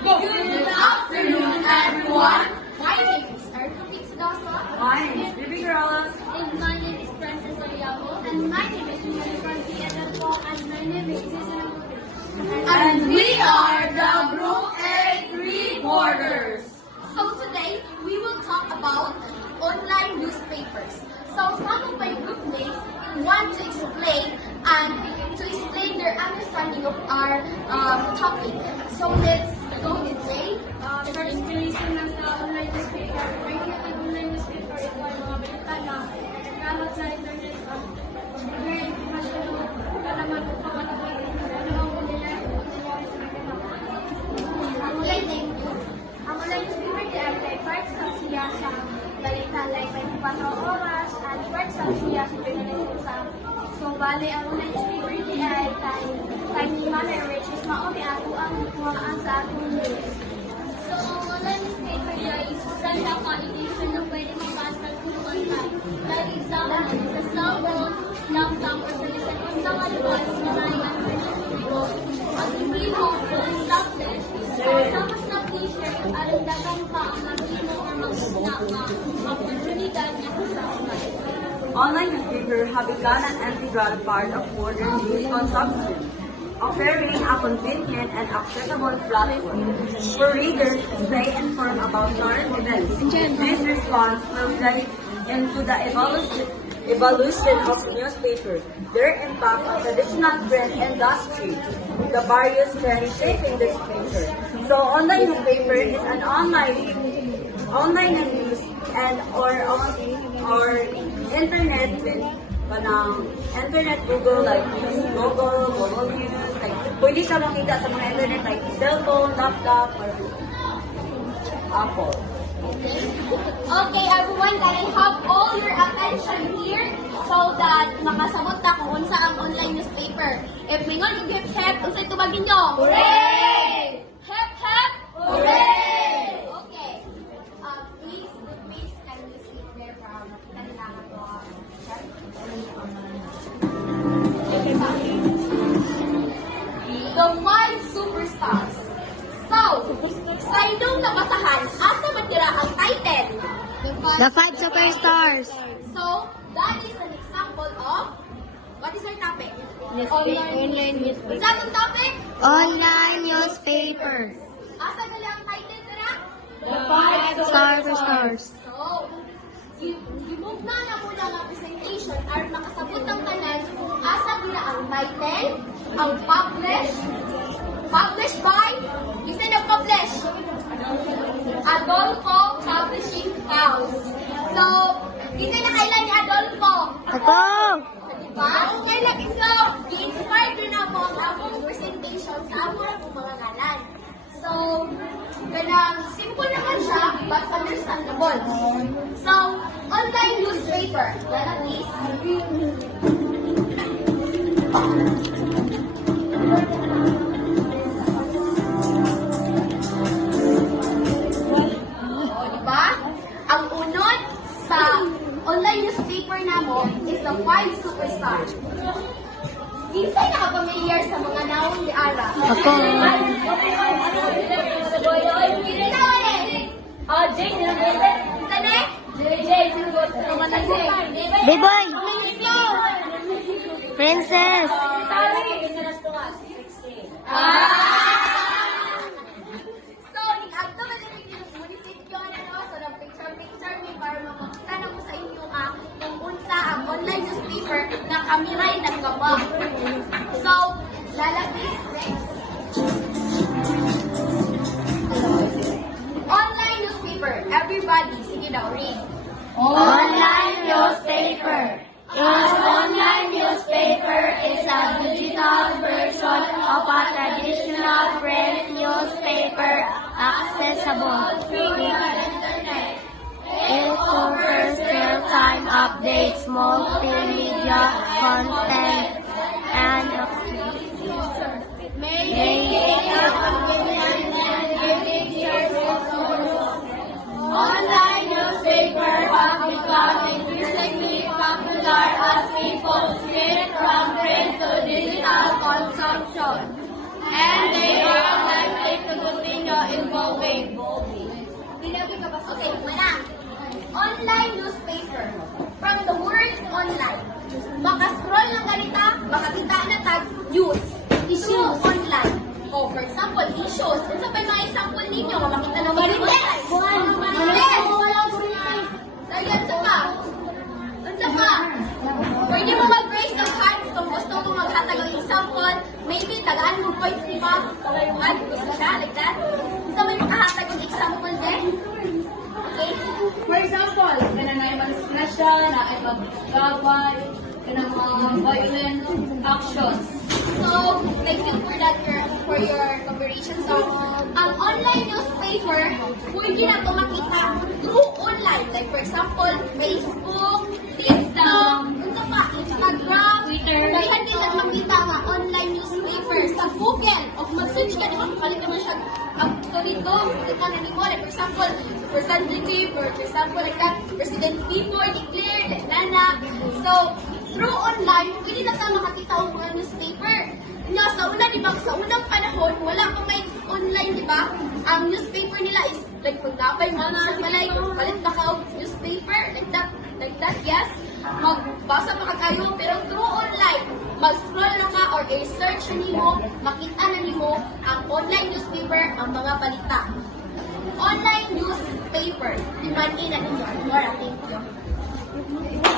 Good afternoon, everyone. My name is Erica Pixadosa. My name is Baby Girls. And my name is Princess Oriabo. And my name is University Edelpo. And my name is Cecil. And we are the Group A3 Boarders. So today, we will talk about online newspapers. So some of my group mates want to explain their understanding of our topic. So let's go with Jay. For explanation ng online newspaper, may online newspaper ito ay mga balita na nagkalat sa internet at very information kalaman o pagkakataon ano ang nangyayari sa Ang online newspaper ay part sa siya sa balita like 24 oras at part sa siya sa pinag-usa. So, bali, ang online newspaper ay timely manner which is maomi ako ang kuhaan sa atong news. So, ang online newspaper ay isa siya ka-edition na pwede mabasa kung online. Like example, sa cellphone, laptop, or sa cellphone sa mga device na nai-answer ng video. Ang ibriho o ang tablet, sama sa t-shirt, alam dagang pa ang magino o mag-isna ka ang oportunidad niya sa online. Online newspapers have become an integral part of modern news consumption, offering a convenient and accessible platform for readers to stay informed about current events. This response will play into the evolution of newspapers, their impact on traditional print industry, the various trends shaping this paper. So, online newspaper is an online news and or internet with internet Google like Google News, like pwede ka makita sa mga internet like cellphone, laptop, or Apple. Okay, everyone, can I have all your attention here so that makasabot ta kung unsa ang online newspaper. If mingon hip hip, unsay tubagin nyo? Hooray! Hip hip! Hooray! Okay. Please, good please, can you sit there para makita nila ang ito? The five superstars. So, sa inyong nabasahan, asa matira ang title? The Five Superstars. So, that is an example of, what is our topic? Online newspaper. What's ang topic? Online newspaper. Asa gali ang title nila? The Five Superstars. So, gimugna na muna ang presentation at makasabot ang tanan kung asa nila ang title, ang published by, isa nag-publish? Adolfo Publishing House. So, isa na kailan ni Adolfo? Ako! Diba? Kailan iso, i-inspire din na mo ang among presentation sa among mga ngalan. So, ganang simple naman siya, but understandable. So, online newspaper. Lala, please. O, diba? Ang unod sa online newspaper namo is the five superstars. Kinsay nakapamilyar sa mga naong ni Ara? Ako. Biboy! Princess! So, nag-agto ba din yung munisipyo na so nag-picture me para makakita na ko sa inyo kung unsa ang online newspaper na kami rin nagkaba. So, lalabis next. Online newspaper. Everybody, sige daw, read. Online newspaper. An online newspaper is a digital version of a traditional print newspaper accessible through the internet. It offers real-time updates, multimedia content, and online newspapers have become increasingly popular as people shift from print to digital consumption, and they are likely to continue Maka-scroll ng ganita, makakita na tag news. Issue online. O, for example, issues. Kung sa mga example ninyo, makakita na Marites! Marites! Dagan sa pa. Unsa pa? Pwede mo mag-raise ng hands kung gusto mo maghatag ng example. Maybe, tagaan mo points, di ba? Tagaan, gusto siya, like that. Gusto mo yung makahatag ng example din? Okay? For example, kanang ay manipulation, na ay maggabay, kanang mga violent actions. So, thank you for that, for your cooperation. So, ang online newspaper, pwede na ito makita through online. Like, for example, Facebook, TikTok, ano pa, Instagram, Twitter. Kaya hindi lang makita nga online newspaper sa Google. O kung mag-search ka naman, palit naman siya dito, kita na ni mo. Like, for example, Representative, or for example, like that, President Before, declared, like Nana. So, through online, pwede na ka makakita ang mga newspaper. Nga, sa una, di ba, sa unang panahon, wala pa may online, di ba? Ang newspaper nila is, like, pagkapay mo, siya malay, palit ba ka ang newspaper? Like that, yes. Magbasa pa ka kayo, pero through online, mag-scroll na ka or i-search na nimo, makita na nimo ang online newspaper, ang mga balita. Online newspaper, iman-ina ninyo. Thank you.